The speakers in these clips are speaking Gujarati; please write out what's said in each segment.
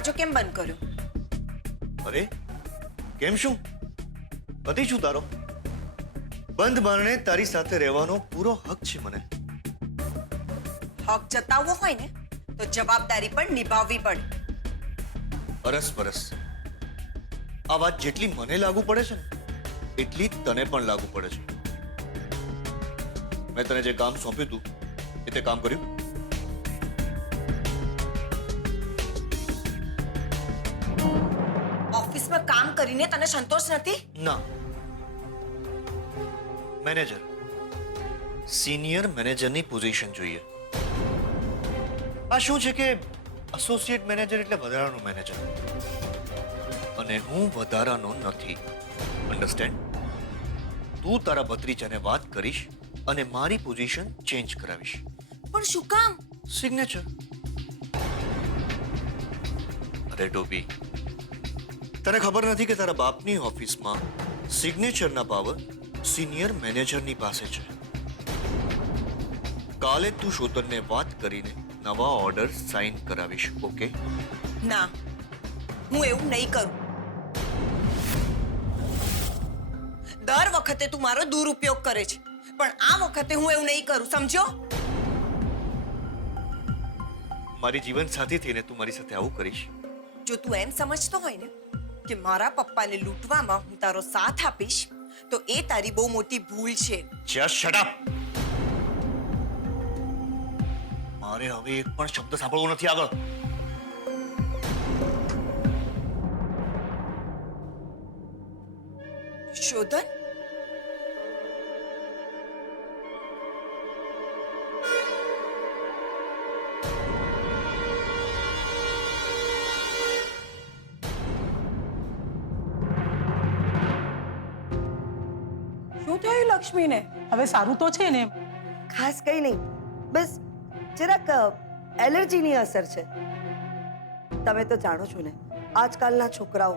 દરવાજો કેમ બંધ કર્યો? અરે કેમ શું પતિ છું તારો? બંધ બારણે તારી સાથે રહેવાનો પૂરો હક છે મને. હક જતાવવો હોય ને તો જવાબદારી પણ નિભાવવી પડે. અરસ આ વાત જેટલી મને લાગુ પડે છે ને એટલી જ તને પણ લાગુ પડે છે. મેં તને જે કામ સોંપ્યું હતું એ તે કામ કર્યું? ઓફિસમાં કામ કરીને તને સંતોષ નથી? ના, મેનેજર, સિનિયર મેનેજરની પોઝિશન જોઈએ. આ શું છે કે એસોસિએટ મેનેજર એટલે વધારાનો મેનેજર, અને હું વધારાનો નથી. અન્ડરસ્ટેન્ડ? તું તારા ભત્રીજાને વાત કરીશ અને મારી પોઝિશન ચેન્જ કરાવીશ. પણ શું કામ? સિગ્નેચર. અરે ડોબી, તને ખબર નથી કે તારા બાપની ઓફિસમાં સિગ્નેચરના પાવર સિનિયર મેનેજરની પાસે છે. કાલે તું શોતનને વાત કરીને નવા ઓર્ડર સાઇન કરાવીશ. ઓકે? ના, હું એવું નહીં કરું. દર વખતે તું મારો દુરુપયોગ કરે છે, પણ આ વખતે હું એવું નહીં કરું, સમજો? મારી જીવન સાથી થઈને તું મારી સાથે આવું કરીશ? જો તું એમ સમજતો હોય ને કે મારા પપ્પાને લૂંટવામાં હું તારો સાથ આપીશ તો એ તારી બહુ મોટી ભૂલ છે. Just shut up. મારે હવે એક પણ શબ્દ સાંભળવો નથી આગળ. શોધન, શું થયું લક્ષ્મીને? હવે સારું તો છે ને? ખાસ કંઈ નહીં, બસ જરાક એલર્જીની અસર છે. તમે તો જાણો છો ને, આજકાલના છોકરાઓ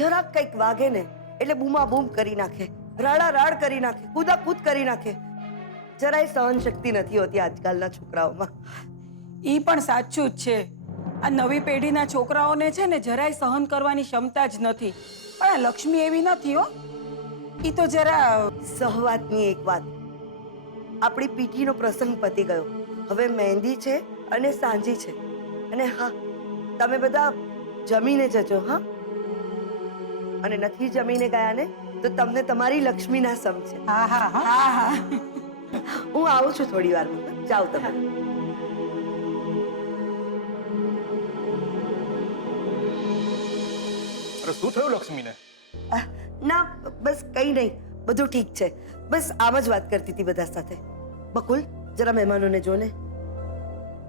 જરાક કંઈક વાગે ને એટલે બૂમાબૂમ કરી નાખે, રાડારાડ કરી નાખે, કૂદાકૂદ કરી નાખે. જરાય સહન શક્તિ નથી હોતી આજકાલના છોકરાઓમાં. ઈ પણ સાચું જ છે. આ નવી પેઢીના છોકરાઓને છે ને જરાય સહન કરવાની ક્ષમતા જ નથી. પણ આ લક્ષ્મી એવી નથી હો. ઈ તો જરા સહવાતની એક વાત, આપણી પીઠીનો પ્રસંગ પતી ગયો. હવે મહેંદી છે અને સાંજી છે. અને હા, તમે બધા જમીને જજો. હા, અને નથી જમીને ગયા ને તો તમને તમારી લક્ષ્મીના સમ છે. હા હા હા હા. હું આવું છું થોડી વારમાં. જાઓ તમે. અરે શું થયું લક્ષ્મીને? ના, બસ કંઈ નહીં, બધું ઠીક છે. બસ આમ જ વાત કરતી હતી બધા સાથે. બકુલ, જરા મહેમાનોને જો ને.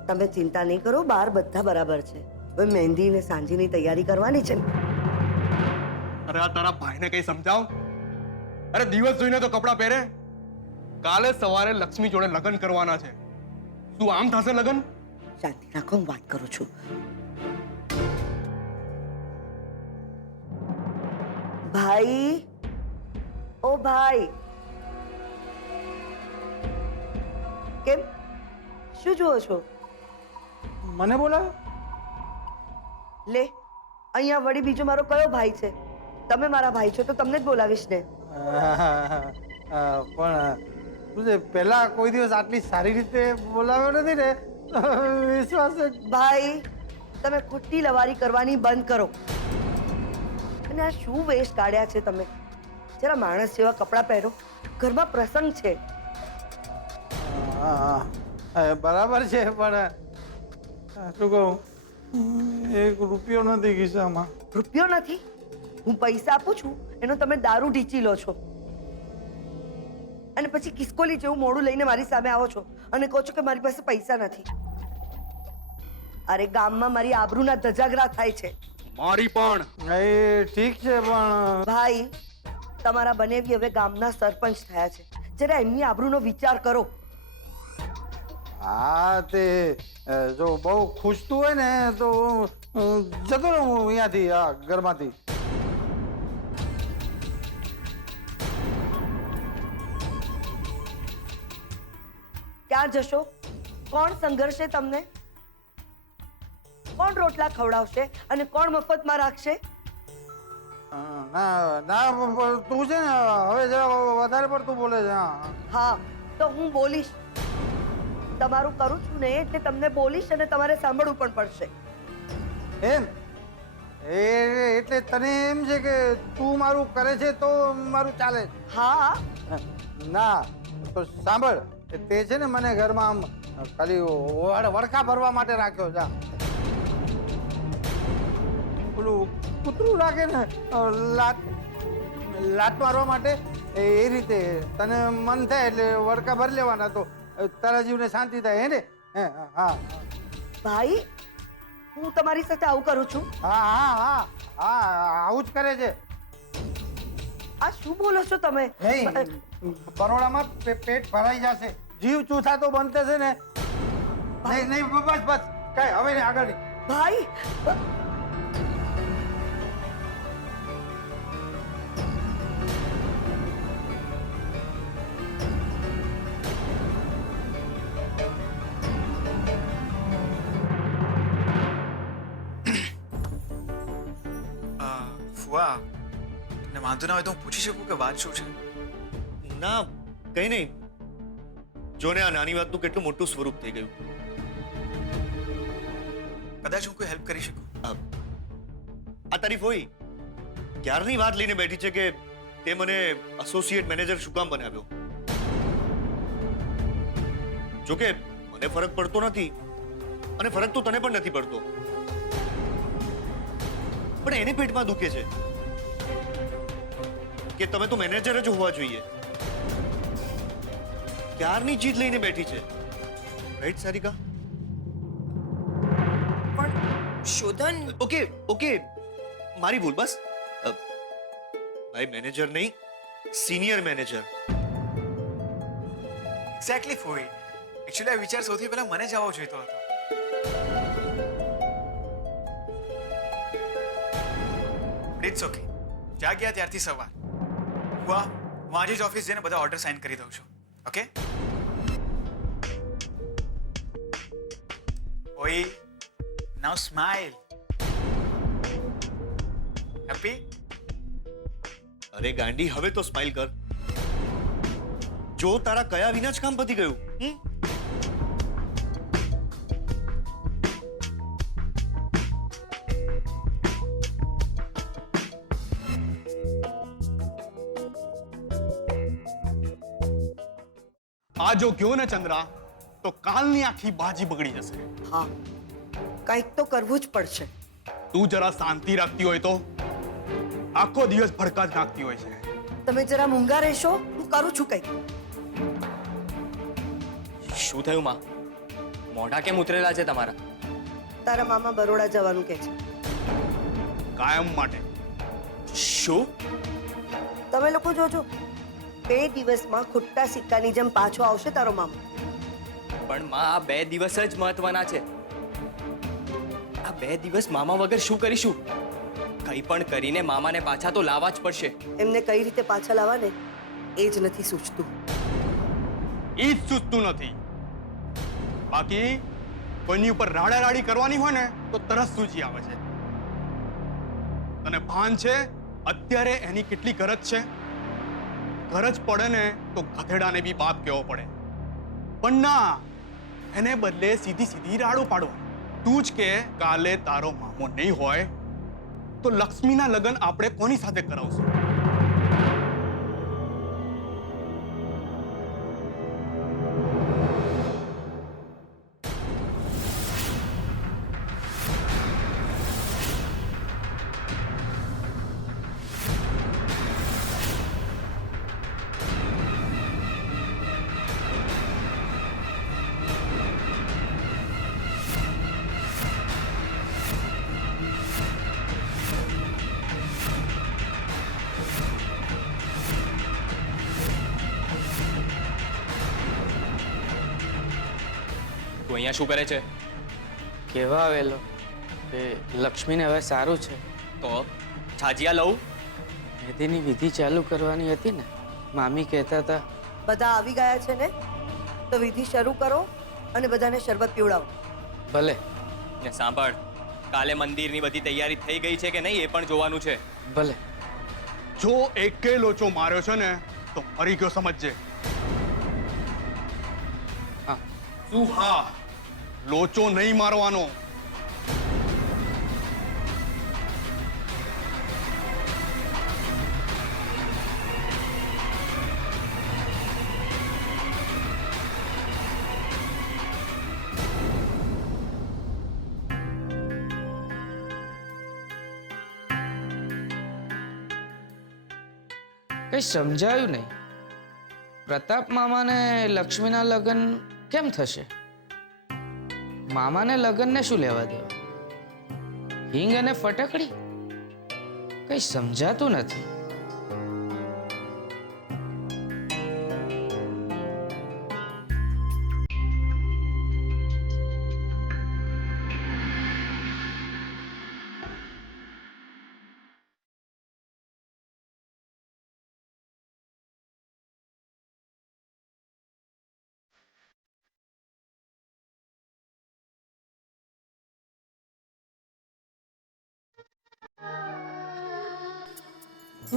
તમે ચિંતા નહીં કરો, બહાર બધા બરાબર છે. હવે મહેંદી ને સાંજીની તૈયારી કરવાની છે ને. અરે આ તારા ભાઈને કઈ સમજાવ. અરે દિવસ જોઈને તો કપડાં પહેરે. કાલે સવારે લક્ષ્મી જોડે લગ્ન કરવાના છે. શું આમ થશે લગ્ન? શાંતિ રાખો, હું વાત કરું છું. ભાઈ, ઓ ભાઈ, કેમ શું જુઓ છો? મને બોલાવે? લે, અહીંયા વળી બીજો મારો કયો ભાઈ છે? તમે મારા ભાઈ છો તો તમને જ બોલાવીશ ને. પણ તું જે પહેલા કોઈ દિવસ આટલી સારી રીતે બોલાવ્યો નથી ને, તો વિશ્વાસ જ. ભાઈ, તમે ખોટી લવારી કરવાની બંધ કરો. અને આ શું વેશ કાઢ્યા છે તમે? જરા માણસ જેવા કપડાં પહેરો. ઘરમાં પ્રસંગ છે. બરાબર છે, પણ શું કહું, એક રૂપિયો નથી ખિસ્સામાં. રૂપિયો નથી? હું પૈસા આપું છું એનો તમે દારૂ ઢીંચી લો છો, અને પછી કિસ્કોલી જેવું મોડું લઈને મારી સામે આવો છો અને કહો છો કે મારી પાસે પૈસા નથી. અરે ગામમાં મારી આબરૂના ધજાગરા થાય છે. મારી પણ. એ ઠીક છે, પણ ભાઈ, તમારા બનેવી હવે ગામના સરપંચ થયા છે. જરા એમની આબરૂનો વિચાર કરો. હા, તે જો બહુ ખૂંચતું હોય ને તો જતો રહું અહીંયાથી, આ ઘરમાંથી. ક્યાં જશો? કોણ સંઘર્ષે તમને? કોણ રોટલા ખવડાવશે અને કોણ મફતમાં રાખશે? ના ના તું છે ને હવે જરા વધારે પડતું બોલે છે. હા તો હું બોલીશ. તમારું કરું છું ને એટલે તમને બોલીશ અને તમારે સાંભળવું પણ પડશે. એમ એટલે તને એમ છે કે તું મારું કરે છે તો મારું ચાલે છે? હા ના તો સાંભળ, તે છે ને મને ઘરમાં આમ ખાલી વડકા ભરવા માટે રાખ્યો છે. પેલું કૂતરું રાખે ને લાત મારવા માટે, એ રીતે તને મન થાય એટલે વડકા ભરી લેવાના તો તારા જીવને શાંતિ થાય હે ને? હા ભાઈ, હું તમારી સાથે આવું કરું છું? હા હા હા હા આવું જ કરે છે. આ શું બોલો છો તમે? નહીં, બરોડામાં પેટ ભરાઈ જશે, જીવ ચૂથા તો બનતે છે ને. નહીં નહીં બસ બસ કઈ હવે ને આગળ નહીં. ભાઈ ફુવા, તમને વાંધો ના હોય તો હું પૂછી શકું કે વાત શું છે? ના કંઈ નહીં. જોને આ નાની વાતનું કેટલું મોટું સ્વરૂપ થઈ ગયું. કદાચ હું કોઈ હેલ્પ કરી શકું. આ તારી ફોઈ ક્યારની વાત લઈને બેઠી છે કે તે મને એસોસિએટ મેનેજર શું કામ બનાવ્યો. જોકે મને ફરક પડતો નથી અને ફરક તો તને પણ નથી પડતો, પણ એને પેટમાં દુખે છે કે તમે તો મેનેજર જ હોવા જોઈએ. ક્યારની જીત લઈને બેઠી છે, રાઈટ સારિકા? પણ શોધન, ઓકે ઓકે મારી ભૂલ બસ. ભાઈ મેનેજર નહીં, સિનિયર મેનેજર. એક્ઝેક્ટલી ફોઈ. એકચ્યુઅલી આ વિચાર સૌથી પહેલા મને જ આવવો જોઈતો હતો. It's okay. જાગ્યા ત્યારથી સવાર. ફુવા, હું આજે જ ઓફિસ જઈને બધા ઓર્ડર સાઇન કરી દઉં છું. ઓકે? ઓય, નાઉ સ્માઇલ. હેપી? અરે ગાંડી, હવે તો સ્માઈલ કર. જો તારા કયા વિના જ કામ પતી ગયું. આ જો ગયો ને ચંદ્રા, તો કાલની આખી બાજી બગડી જશે. હા, કંઈક તો કરવું જ પડશે. તું જરા શાંતિ રાખતી હોય તો આખો દિવસ ભડકા જ નાખતી હોય છે. તમે જરા મૂંગા રહેશો, હું કરું છું કંઈક. શું થયું માં? મોઢા કેમ ઉતરેલા છે તમારા? તારા મામા બરોડા જવાનું કહે છે. કાયમ માટે. શું? તમે લોકો જોજો, 2 દિવસમાં ખોટા સિક્કાની જેમ પાછો આવશે તારો મામા. પણ માં, આ 2 દિવસ જ મહત્વના છે. આ 2 દિવસ મામા વગર શું કરીશું? કંઈ પણ કરીને મામાને પાછા તો લાવવા જ પડશે. એમને કઈ રીતે પાછા લાવવા ને એ જ નથી સૂચતું. એ જ સૂચતું નથી. બાકી કોઈની ઉપર રાડારાડી કરવાની હોય ને તો તરત સૂચી આવે છે. તને ભાન છે અત્યારે એની કેટલી ગરજ છે? ગરજ પડે ને તો ગધેડાને બી બાપ કહેવો પડે. પણ ના, એને બદલે સીધી સીધી રાડું પાડો. તું જ કે કાલે તારો મામો નહીં હોય તો લક્ષ્મીના લગ્ન આપણે કોની સાથે કરાવશું? તું અહીંયા શું કરે છે? કહેવા આવેલો કે લક્ષ્મીને હવે સારું છે. તો છાજિયા લઉં? મેદીની વિધિ ચાલુ કરવાની હતી ને, મામી કહેતા હતા. બધા આવી ગયા છે ને, તો વિધિ શરૂ કરો અને બધાને શરબત પીવડાવો. ભલે. ને સાંભળ, કાલે મંદિરની બધી તૈયારી થઈ ગઈ છે કે નહીં એ પણ જોવાનું છે. ભલે. જો એકે લોચો માર્યો છે ને તો મરી ગયો સમજજે. હા. શું હા? લોચો નહીં મારવાનો. કઈ સમજાયું નહીં. પ્રતાપ મામાને લક્ષ્મીના લગ્ન કેમ થશે? મામાને લગ્નને શું લેવા દેવા? હિંગ અને ફટકડી? કઈ સમજાતું નથી.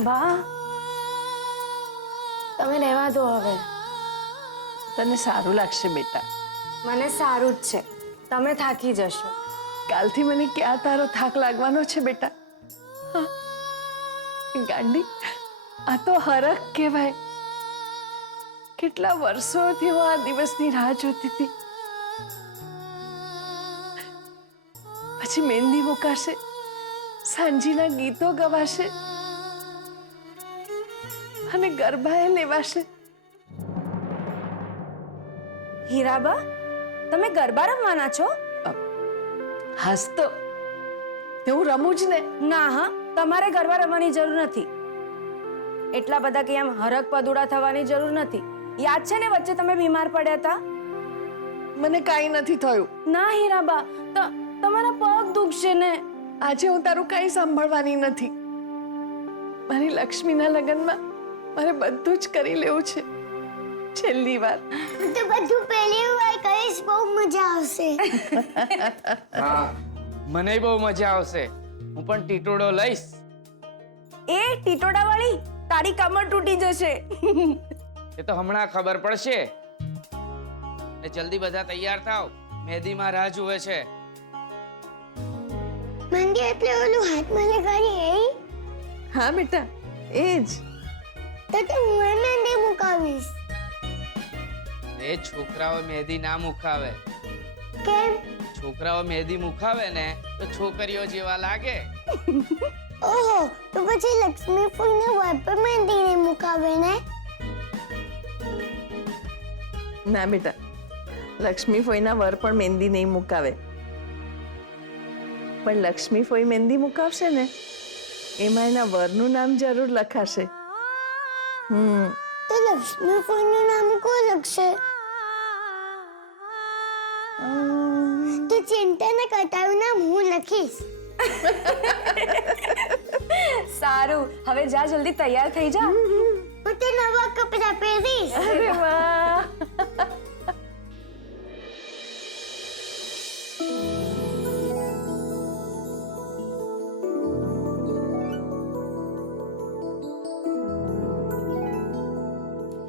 બા તમે રહેવા દો હવે. તને સારું લાગશે બેટા. મને સારું જ છે. તમે થાકી જશો. કાલથી મને ક્યાં તારો થાક લાગવાનો છે બેટા? હા. ગાંડી, આ તો હરખ કહેવાય. કેટલા વર્ષોથી હું આ દિવસની રાહ જોતી હતી. પછી મહેંદી મુકાશે, સાંજીના ગીતો ગવાશે અને ગરબાએ લેવાશે. હીરાબા, તમે ગરબા રમવાના છો? હાસ તો હું રમું જ ને. ના હા, તમારે ગરબા રમવાની જરૂર નથી. એટલા બધા કે આમ હરક પદુડા થવાની જરૂર નથી. યાદ છે ને વચ્ચે તમે બીમાર પડ્યા હતા? મને કાંઈ નથી થયું. ના હીરાબા, તમારા પગ દુખશે ને. આજે હું તારું કાંઈ સાંભળવાની નથી. મારી લક્ષ્મીના લગ્નમાં મારે બધું જ કરી લેવું છે. છેલ્લી વાર. તો બધું પહેલી વાર કરીશ, બહુ મજા આવશે. હા, મને બહુ મજા આવશે. હું પણ ટીટોડો લઈશ. એ ટીટોડા વાળી તારી કમર તૂટી જશે. એ તો હમણાં ખબર પડશે. ને જલ્દી બધા તૈયાર થાવ, મહેંદીમાં રાહ જુએ છે. મંદી એટલે ઓલું હાથમાં લગાડી એ? હા બેટા, એ જ. તો હું મહેંદી મુકાવીશ. એ છોકરાઓ મહેંદી ના મુકાવે. કેમ? છોકરાઓ મહેંદી મુકાવે ને તો છોકરીઓ જેવા લાગે. ઓહો, તો પછી લક્ષ્મી ફૂલને વર પર મહેંદી નહીં મુકાવે ને? ના બેટા, લક્ષ્મી ફોઈના વર પણ મહેંદી નહીં મુકાવે. પણ લક્ષ્મી ફોઈ મહેંદી મુકાવશે ને એમાં એના વરનું નામ જરૂર લખાશે. તો લક્ષ્મી ફૂલનું નામ કોણ લખશે? તો ચિંતા ન કરતા, નામ હું લખીશ. સારું, હવે જા જલ્દી તૈયાર થઈ જા. હું તે નવા કપડાં પહેરીશ. અરે વાહ!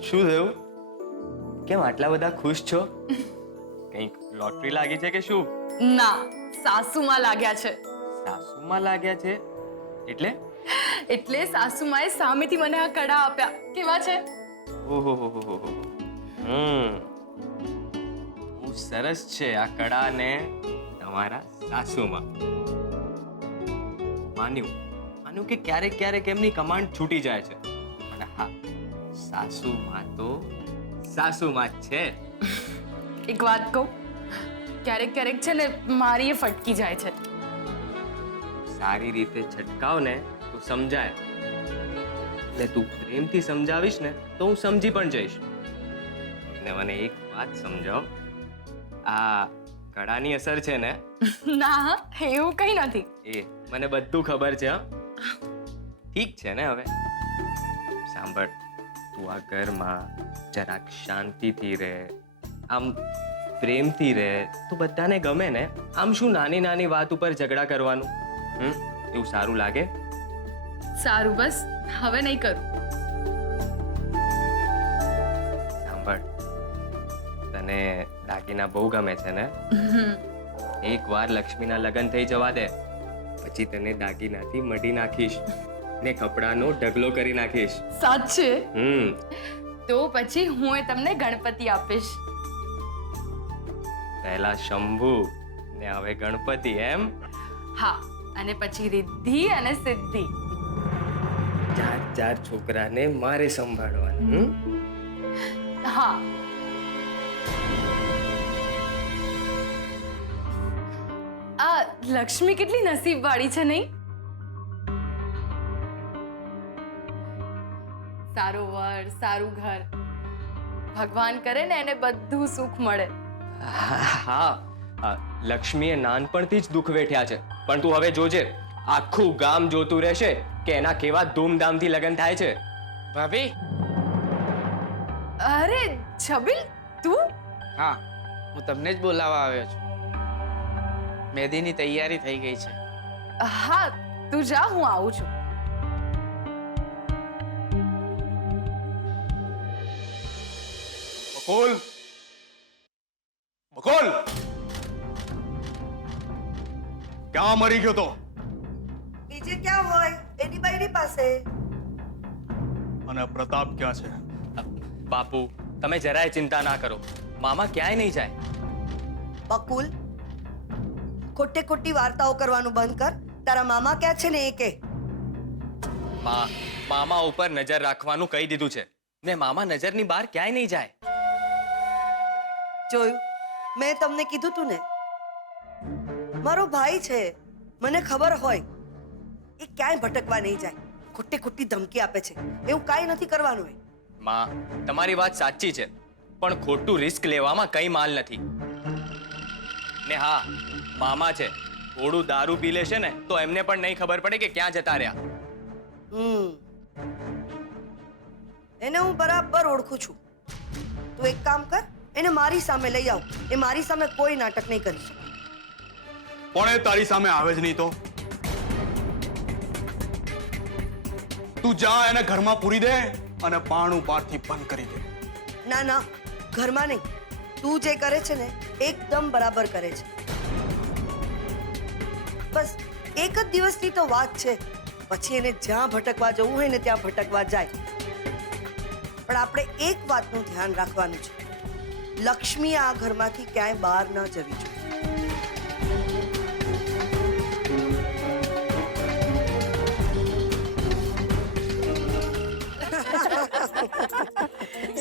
શું થયું? કેમ આટલા બધા ખુશ છો? કંઈક લોટરી લાગી છે કે શું? ના, સાસુમાં લાગ્યા છે. સાસુમાં લાગ્યા છે એટલે? એટલે સાસુમાએ સામેથી મને આ કડા આપ્યા. કેવા છે? ઓહો હો હો હો. બહુ સરસ છે આ કડા ને તમારા સાસુમાં. માન્યું કે ક્યારેક ક્યારેક એમની કમાન્ડ છૂટી જાય છે. અને હા, સાસુમાં તો સાસુમાં જ છે. એક વાત કહું, ક્યારેક ક્યારેક છે ને મારી એ ફટકી જાય છે. સારી રીતે છટકાવ ને તો સમજાય. એટલે તું પ્રેમથી સમજાવીશ ને તો હું સમજી પણ જઈશ. ને મને એક વાત સમજાવ, આ કડાની અસર છે ને? ના, એવું કંઈ નથી. એ મને બધું ખબર છે. હા, ઠીક છે ને? હવે સાંભળ, તું આ ઘરમાં જરાક શાંતિથી રહે, આમ પ્રેમથી રહે તો બધાને ગમે ને. આમ શું નાની નાની વાત ઉપર ઝઘડા કરવાનું? એવું સારું લાગે? સારું, બસ હવે નહીં કરું. સાંભળ, તને દાગીના બહુ ગમે છે ને? એકવાર લક્ષ્મીના લગ્ન થઈ જવા દે, પછી તને દાગીનાથી મઢી નાખીશ ને કપડાનો ઢગલો કરી નાખીશ. સાચે? હમ તો પછી હું એ તમને ગણપતિ આપીશ. પહેલા શંભુ ને હવે ગણપતિ, એમ? હા, અને પછી રિદ્ધિ અને સિદ્ધિ. ચાર ચાર છોકરાને મારે સંભાળવાના. હા. આ લક્ષ્મી કેટલી નસીબવાળી છે નહીં? સારો વર, સારું ઘર. ભગવાન કરે ને એને બધું સુખ મળે. હા, લક્ષ્મીએ નાનપણથી જ દુઃખ વેઠ્યા છે, પણ તું હવે જોજે, આખું ગામ જોતું રહેશે કે એના કેવા ધૂમધામથી લગ્ન થાય છે. ભાભી. અરે છબીલ, તું? હા, હું તમને જ બોલાવવા આવ્યો છું. મહેંદીની તૈયારી થઈ ગઈ છે. હા, તું જા, હું આવું છું. બકુલ, બકુલ, ક્યાં મરી ગયો તો? બીજે ક્યાં હોય? એની બાયડી પાસે. અને પ્રતાપ ક્યાં છે? બાપુ, તમે જરાય ચિંતા ના કરો, મામા ક્યાંય નહીં જાય. બકુલ, ખોટે ખોટી વાર્તાઓ કરવાનું બંધ કર. તારા મામા ક્યાં છે ને એ કે. મામા ઉપર નજર રાખવાનું કહી દીધું છે ને મામા નજરની બહાર ક્યાંય નહીં જાય. જોયું? મેં તમને કીધું તું ને, મારો ભાઈ છે, મને ખબર હોય. એ ક્યાંય ભટકવા નહીં જાય. ખોટી ખોટી ધમકી આપે છે, એવું કાંઈ નથી કરવાનું હોય. માં, તમારી વાત સાચી છે, પણ ખોટું રિસ્ક લેવામાં કઈ માલ નથી. ને હા, મામા છે, થોડું દારૂ પી લેશે ને તો એમને પણ નહીં ખબર પડે કે ક્યાં જતા રહ્યા. એને હું બરાબર ઓળખું છું. તું એક કામ કર, એને મારી સામે લઈ આવ. એ મારી સામે કોઈ નાટક નહીં કરી શકે. પણ એ તારી સામે આવે જ નહીં તો તું જા, એને ઘરમાં પૂરી દે અને પાણું પારથી બંધ કરી દે. ના ના, ઘરમાં નહીં. તું જે કરે છે ને એકદમ બરાબર કરે છે. બસ એક જ દિવસની તો વાત છે, પછી એને જ્યાં ભટકવા જવું હોય ને ત્યાં ભટકવા જાય. પણ આપણે એક વાતનું ધ્યાન રાખવાનું છે, લક્ષ્મી આ ઘરમાંથી ક્યાંય બહાર ન જવી જોઈએ.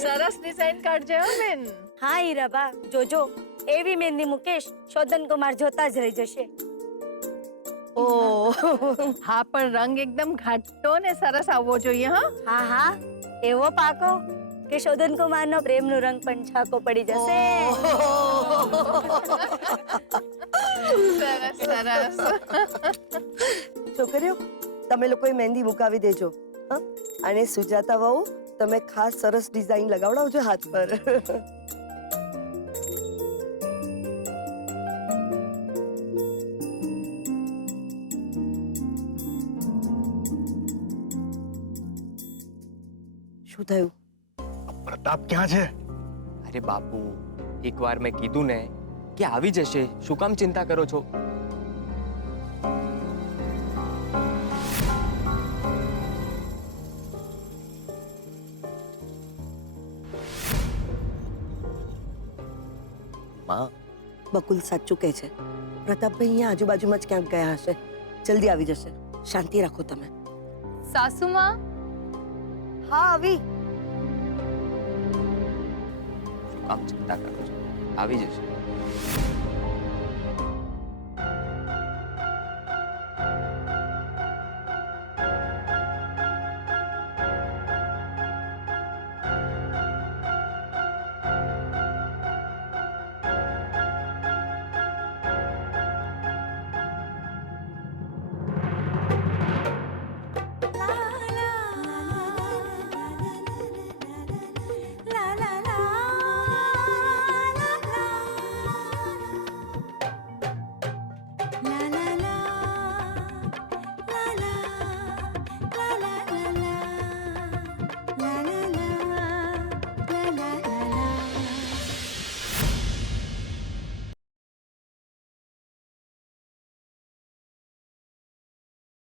સરસ ડિઝાઇન કાઢજે હો બેન. હા હીરાબા, જોજો એવી મહેંદી મુકેશ શોધન કુમાર જોતા જ રહી જશે. ઓ હા, પણ રંગ એકદમ ઘાટો ને સરસ આવવો જોઈએ. હા હા, એવો પાકો કે શોધન કુમારનો પ્રેમનો રંગ પણ છાકો પડી જશે. સરસ સરસ. છોકરીઓ, તમે લોકોએ મહેંદી મુકાવી દેજો. હા, અને સુજાતા વહુ, તમે ખાસ સરસ ડિઝાઇન લગાવડાવજો હાથ પર. શું થયું? પ્રતાપ ક્યાં છે? અરે બાપુ, એકવાર મેં કીધું ને કે આવી જશે, શું કામ ચિંતા કરો છો? બકુલ સાચું કહે છે. પ્રતાપભાઈ અહીંયા આજુબાજુમાં જ ક્યાંક ગયા હશે. જલ્દી આવી જશે. શાંતિ રાખો તમે. સાસુમાં? હા, આવી. શું કામ ચિંતા કરો છો? આવી જશે.